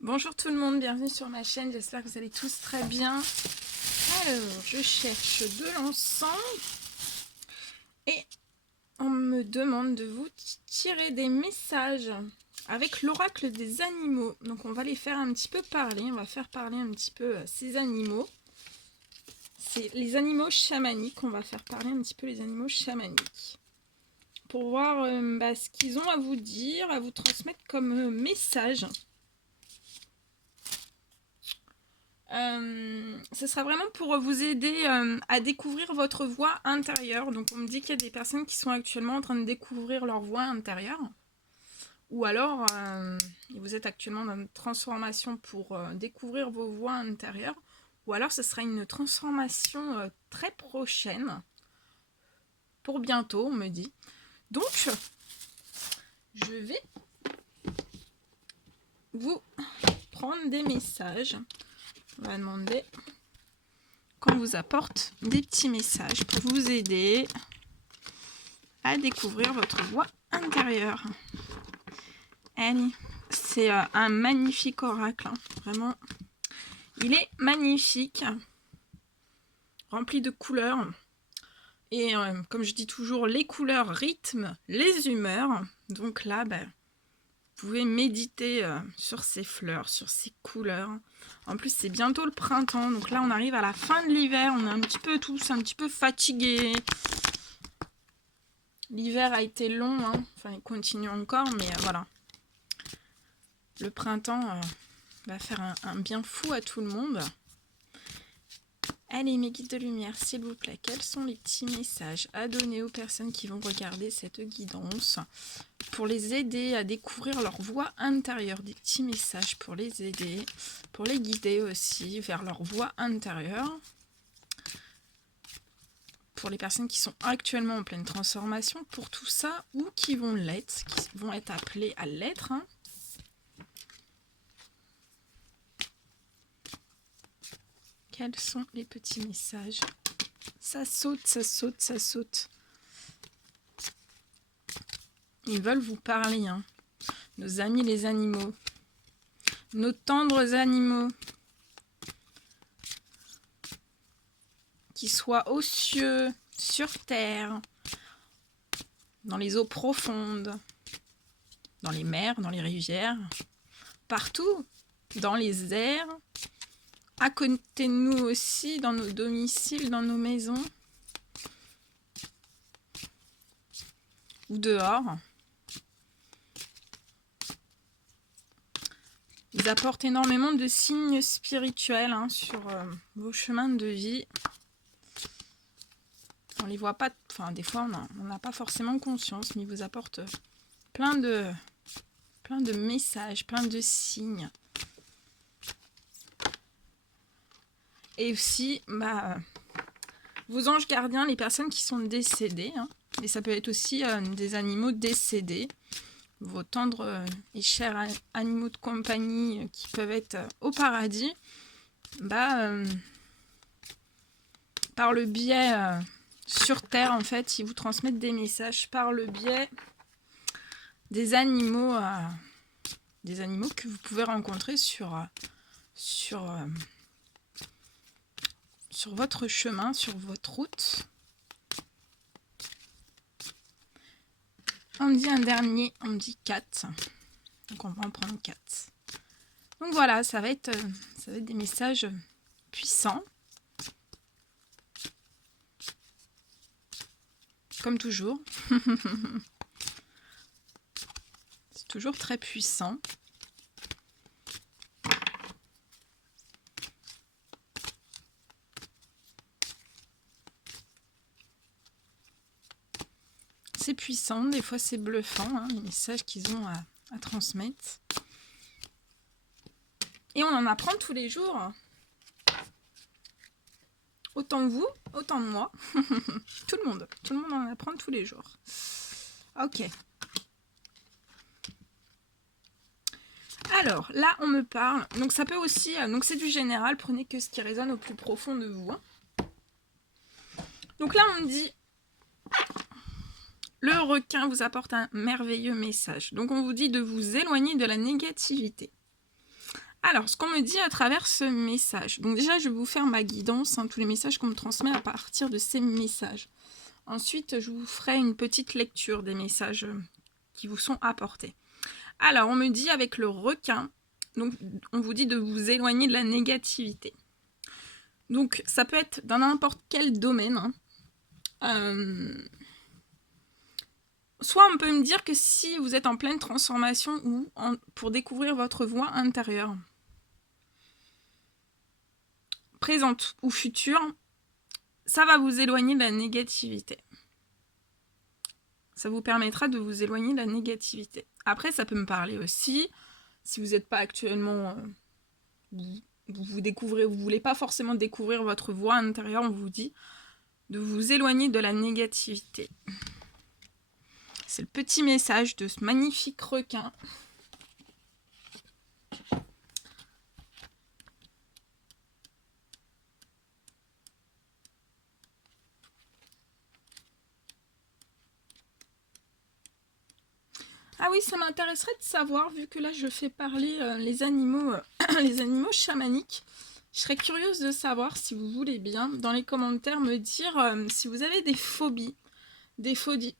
Bonjour tout le monde, bienvenue sur ma chaîne, j'espère que vous allez tous très bien. Alors, je cherche de l'encens et on me demande de vous tirer des messages avec l'oracle des animaux. Donc on va les faire un petit peu parler, on va faire parler un petit peu ces animaux. C'est les animaux chamaniques, on va faire parler un petit peu les animaux chamaniques. Pour voir ce qu'ils ont à vous dire, à vous transmettre comme message. Ce sera vraiment pour vous aider à découvrir votre voix intérieure. Donc on me dit qu'il y a des personnes qui sont actuellement en train de découvrir leur voix intérieure. Ou alors, vous êtes actuellement dans une transformation pour découvrir vos voix intérieures. Ou alors ce sera une transformation très prochaine. Pour bientôt, on me dit. Donc, je vais vous prendre des messages. On va demander qu'on vous apporte des petits messages pour vous aider à découvrir votre voix intérieure. Allez, c'est un magnifique oracle, hein. Vraiment, il est magnifique, rempli de couleurs. Et comme je dis toujours, les couleurs rythment les humeurs. Donc là, vous pouvez méditer sur ces fleurs, sur ces couleurs. En plus, c'est bientôt le printemps. Donc là, on arrive à la fin de l'hiver. On est un petit peu tous un petit peu fatigués. L'hiver a été long, hein. Enfin il continue encore, mais voilà. Le printemps va faire un bien fou à tout le monde. Allez mes guides de lumière, s'il vous plaît, quels sont les petits messages à donner aux personnes qui vont regarder cette guidance pour les aider à découvrir leur voix intérieure, des petits messages pour les aider, pour les guider aussi vers leur voix intérieure. Pour les personnes qui sont actuellement en pleine transformation, pour tout ça, ou qui vont l'être, qui vont être appelées à l'être, hein. Quels sont les petits messages? Ça saute, ça saute, ça saute. Ils veulent vous parler, hein. Nos amis les animaux. Nos tendres animaux. Qu'ils soient aux cieux, sur terre, dans les eaux profondes, dans les mers, dans les rivières, partout, dans les airs, à côté de nous aussi, dans nos domiciles, dans nos maisons, ou dehors. Ils apportent énormément de signes spirituels sur vos chemins de vie. On les voit pas, enfin des fois on n'a pas forcément conscience, mais ils vous apportent plein de messages, plein de signes. Et aussi, vos anges gardiens, les personnes qui sont décédées, hein, et ça peut être aussi des animaux décédés, vos tendres et chers animaux de compagnie qui peuvent être au paradis, par le biais sur Terre, en fait, ils vous transmettent des messages par le biais des animaux que vous pouvez rencontrer sur votre chemin, sur votre route. On me dit un dernier, on me dit 4. Donc on va en prendre 4. Donc voilà, ça va être des messages puissants. Comme toujours. C'est toujours très puissant. C'est puissant, des fois c'est bluffant, hein, les messages qu'ils ont à transmettre. Et on en apprend tous les jours. Autant vous, autant moi. Tout le monde en apprend tous les jours. Ok. Alors, là, on me parle. Donc, ça peut aussi... donc, c'est du général. Prenez que ce qui résonne au plus profond de vous. Donc là, on me dit... Le requin vous apporte un merveilleux message. Donc, on vous dit de vous éloigner de la négativité. Alors, ce qu'on me dit à travers ce message. Donc déjà, je vais vous faire ma guidance, tous les messages qu'on me transmet à partir de ces messages. Ensuite, je vous ferai une petite lecture des messages qui vous sont apportés. Alors, on me dit avec le requin, donc on vous dit de vous éloigner de la négativité. Donc, ça peut être dans n'importe quel domaine. Soit on peut me dire que si vous êtes en pleine transformation ou pour découvrir votre voix intérieure, présente ou future, ça va vous éloigner de la négativité. Ça vous permettra de vous éloigner de la négativité. Après, ça peut me parler aussi, si vous n'êtes pas actuellement... vous découvrez, vous voulez pas forcément découvrir votre voix intérieure, on vous dit de vous éloigner de la négativité. C'est le petit message de ce magnifique requin. Ah oui, ça m'intéresserait de savoir, vu que là je fais parler les animaux chamaniques. Je serais curieuse de savoir, si vous voulez bien, dans les commentaires, me dire si vous avez des phobies. Des phobies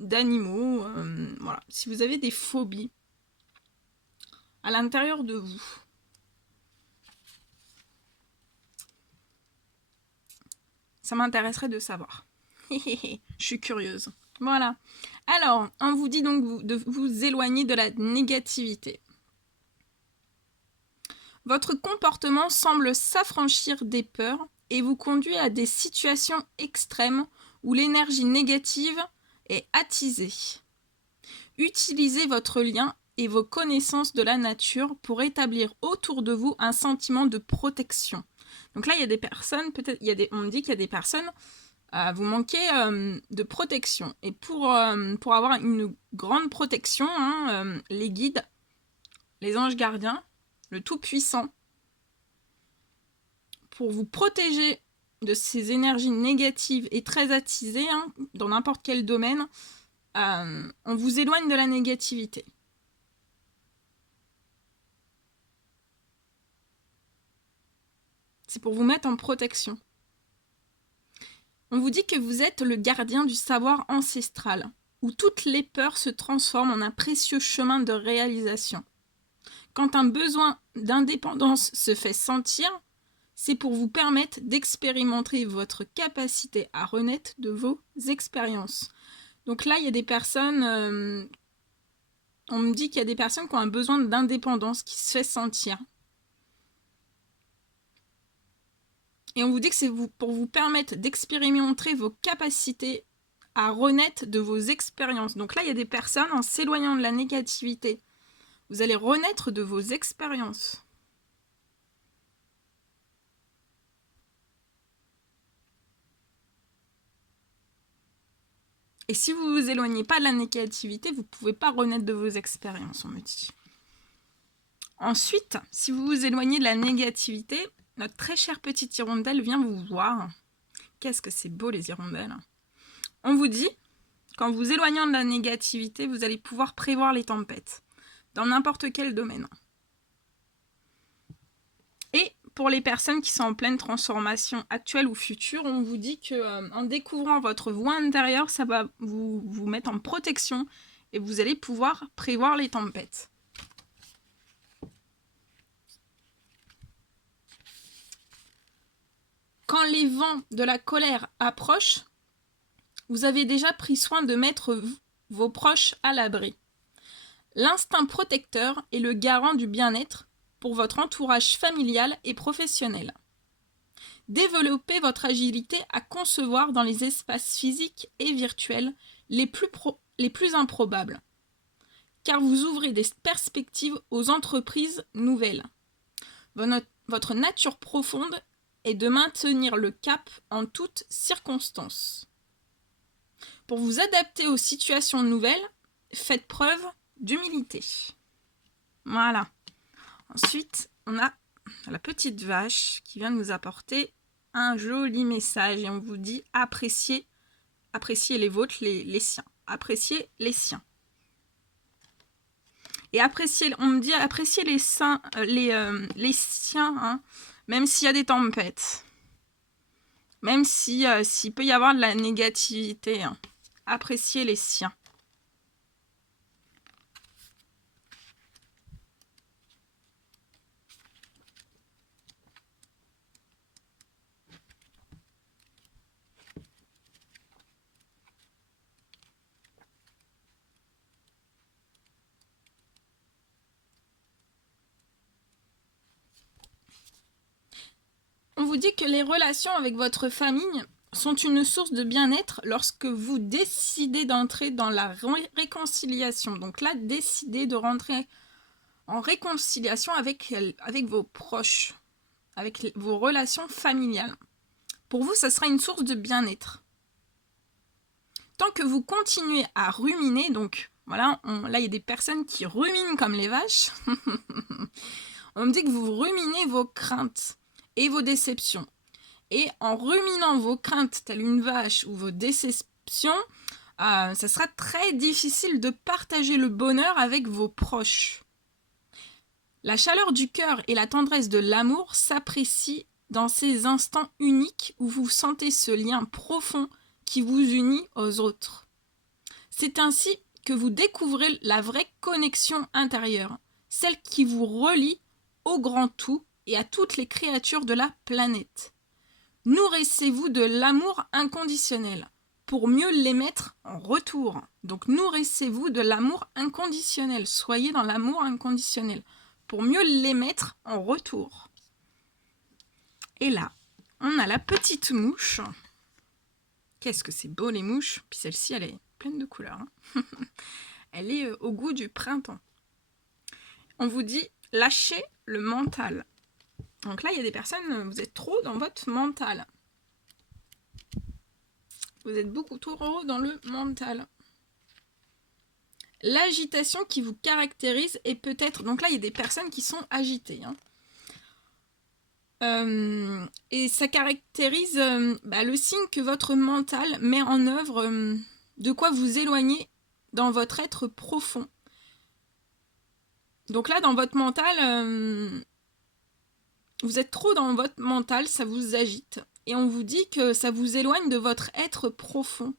d'animaux. Voilà. Si vous avez des phobies à l'intérieur de vous. Ça m'intéresserait de savoir. Je suis curieuse. Voilà. Alors, on vous dit donc de vous éloigner de la négativité. Votre comportement semble s'affranchir des peurs et vous conduit à des situations extrêmes où l'énergie négative est attisée. Utilisez votre lien et vos connaissances de la nature pour établir autour de vous un sentiment de protection. Donc là, il y a des personnes, peut-être, on me dit qu'il y a des personnes, vous manquez de protection. Et pour avoir une grande protection, les guides, les anges gardiens, le Tout-Puissant, pour vous protéger de ces énergies négatives et très attisées, dans n'importe quel domaine, on vous éloigne de la négativité. C'est pour vous mettre en protection. On vous dit que vous êtes le gardien du savoir ancestral, où toutes les peurs se transforment en un précieux chemin de réalisation. Quand un besoin d'indépendance se fait sentir, c'est pour vous permettre d'expérimenter votre capacité à renaître de vos expériences. Donc là, il y a des personnes... on me dit qu'il y a des personnes qui ont un besoin d'indépendance qui se fait sentir. Et on vous dit que c'est pour vous permettre d'expérimenter vos capacités à renaître de vos expériences. Donc là, il y a des personnes, en s'éloignant de la négativité, vous allez renaître de vos expériences. Et si vous ne vous éloignez pas de la négativité, vous ne pouvez pas renaître de vos expériences, on me dit. Ensuite, si vous vous éloignez de la négativité, notre très chère petite hirondelle vient vous voir. Qu'est-ce que c'est beau, les hirondelles. On vous dit, qu'en vous éloignant de la négativité, vous allez pouvoir prévoir les tempêtes, dans n'importe quel domaine. Et pour les personnes qui sont en pleine transformation actuelle ou future, on vous dit que en découvrant votre voix intérieure, ça va vous mettre en protection et vous allez pouvoir prévoir les tempêtes. Quand les vents de la colère approchent, vous avez déjà pris soin de mettre vos proches à l'abri. L'instinct protecteur est le garant du bien-être pour votre entourage familial et professionnel. Développez votre agilité à concevoir dans les espaces physiques et virtuels les plus improbables, car vous ouvrez des perspectives aux entreprises nouvelles. Votre nature profonde est de maintenir le cap en toutes circonstances. Pour vous adapter aux situations nouvelles, faites preuve d'humilité. Voilà. Ensuite, on a la petite vache qui vient nous apporter un joli message et on vous dit appréciez les vôtres, les siens. Appréciez les siens. Et apprécier, on me dit apprécier les siens, hein, même s'il y a des tempêtes. Même si, s'il peut y avoir de la négativité. Hein. Apprécier les siens. On vous dit que les relations avec votre famille sont une source de bien-être lorsque vous décidez d'entrer dans la réconciliation. Donc là, décidez de rentrer en réconciliation avec vos proches, avec vos relations familiales. Pour vous, ça sera une source de bien-être. Tant que vous continuez à ruminer, donc voilà, là il y a des personnes qui ruminent comme les vaches. On me dit que vous ruminez vos craintes et vos déceptions. Et en ruminant vos craintes telles une vache ou vos déceptions, ça sera très difficile de partager le bonheur avec vos proches. La chaleur du cœur et la tendresse de l'amour s'apprécient dans ces instants uniques où vous sentez ce lien profond qui vous unit aux autres. C'est ainsi que vous découvrez la vraie connexion intérieure, celle qui vous relie au grand tout et à toutes les créatures de la planète. Nourrissez-vous de l'amour inconditionnel pour mieux l'émettre en retour. Donc nourrissez-vous de l'amour inconditionnel, soyez dans l'amour inconditionnel pour mieux l'émettre en retour. Et là, on a la petite mouche. Qu'est-ce que c'est beau les mouches. Puis celle-ci, elle est pleine de couleurs. Hein. Elle est au goût du printemps. On vous dit, lâchez le mental. Donc là, il y a des personnes, vous êtes trop dans votre mental. Vous êtes beaucoup trop dans le mental. L'agitation qui vous caractérise est peut-être... Donc là, il y a des personnes qui sont agitées. Hein. Et ça caractérise le signe que votre mental met en œuvre de quoi vous éloigner dans votre être profond. Donc là, dans votre mental, vous êtes trop dans votre mental, ça vous agite. Et on vous dit que ça vous éloigne de votre être profond.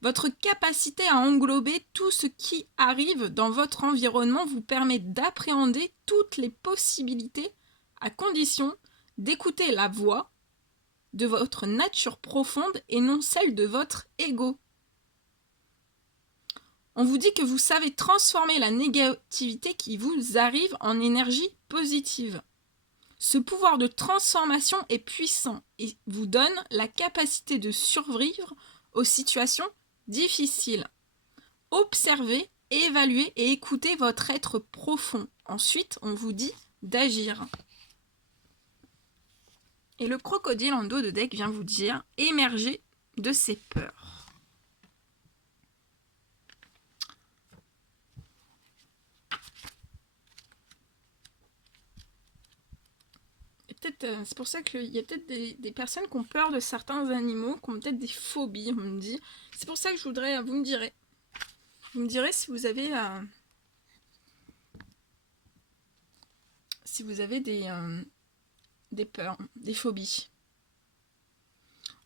Votre capacité à englober tout ce qui arrive dans votre environnement vous permet d'appréhender toutes les possibilités à condition d'écouter la voix de votre nature profonde et non celle de votre ego. On vous dit que vous savez transformer la négativité qui vous arrive en énergie positive. Ce pouvoir de transformation est puissant et vous donne la capacité de survivre aux situations difficiles. Observez, évaluez et écoutez votre être profond. Ensuite, on vous dit d'agir. Et le crocodile en dos de deck vient vous dire émerger de ses peurs. C'est pour ça qu'il y a peut-être des personnes qui ont peur de certains animaux, qui ont peut-être des phobies, on me dit. C'est pour ça que je voudrais, vous me direz. Vous me direz si vous avez des peurs, des phobies.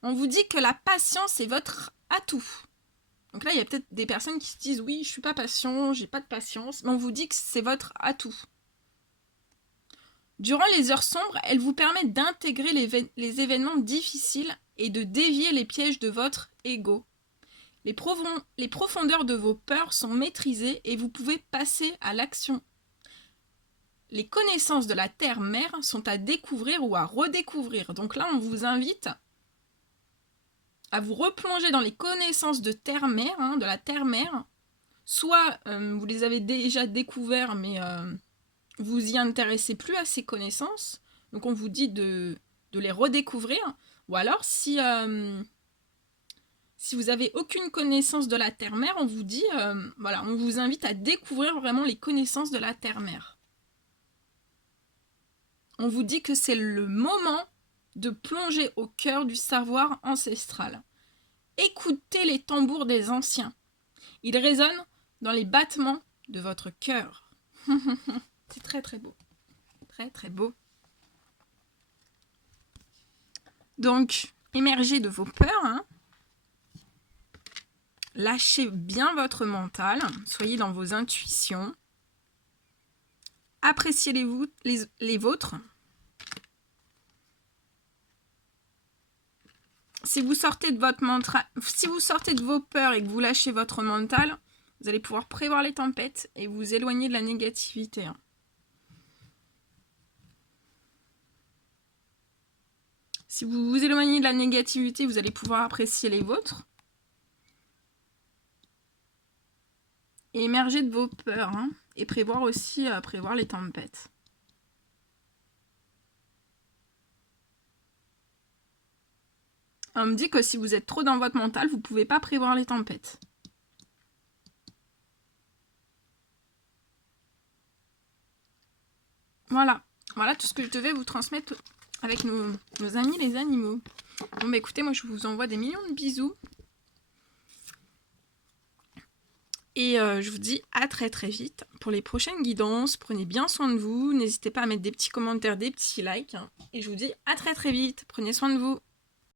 On vous dit que la patience est votre atout. Donc là, il y a peut-être des personnes qui se disent oui, je suis pas patient, j'ai pas de patience, mais on vous dit que c'est votre atout. Durant les heures sombres, elle vous permet d'intégrer les événements difficiles et de dévier les pièges de votre ego. Les profondeurs de vos peurs sont maîtrisées et vous pouvez passer à l'action. Les connaissances de la Terre-Mère sont à découvrir ou à redécouvrir. Donc là, on vous invite à vous replonger dans les connaissances de Terre-Mère, hein, de la Terre-Mère. Soit vous les avez déjà découvertes, mais vous y intéressez plus à ces connaissances. Donc on vous dit de les redécouvrir. Ou alors, si vous n'avez aucune connaissance de la Terre-Mère, on vous dit, on vous invite à découvrir vraiment les connaissances de la Terre-Mère. On vous dit que c'est le moment de plonger au cœur du savoir ancestral. Écoutez les tambours des anciens Il résonne dans les battements de votre cœur. C'est très très beau. Très très beau. Donc, émergez de vos peurs. Hein. Lâchez bien votre mental. Soyez dans vos intuitions. Appréciez les vôtres. Si vous sortez de votre mental, si vous sortez de vos peurs et que vous lâchez votre mental, vous allez pouvoir prévoir les tempêtes et vous éloigner de la négativité. Hein. Si vous vous éloignez de la négativité, vous allez pouvoir apprécier les vôtres. Et émerger de vos peurs. Hein, et prévoir aussi prévoir les tempêtes. On me dit que si vous êtes trop dans votre mental, vous ne pouvez pas prévoir les tempêtes. Voilà. Voilà tout ce que je devais vous transmettre avec nos amis les animaux. Bon bah écoutez, moi je vous envoie des millions de bisous. Et je vous dis à très très vite pour les prochaines guidances. Prenez bien soin de vous. N'hésitez pas à mettre des petits commentaires, des petits likes. Et je vous dis à très très vite. Prenez soin de vous.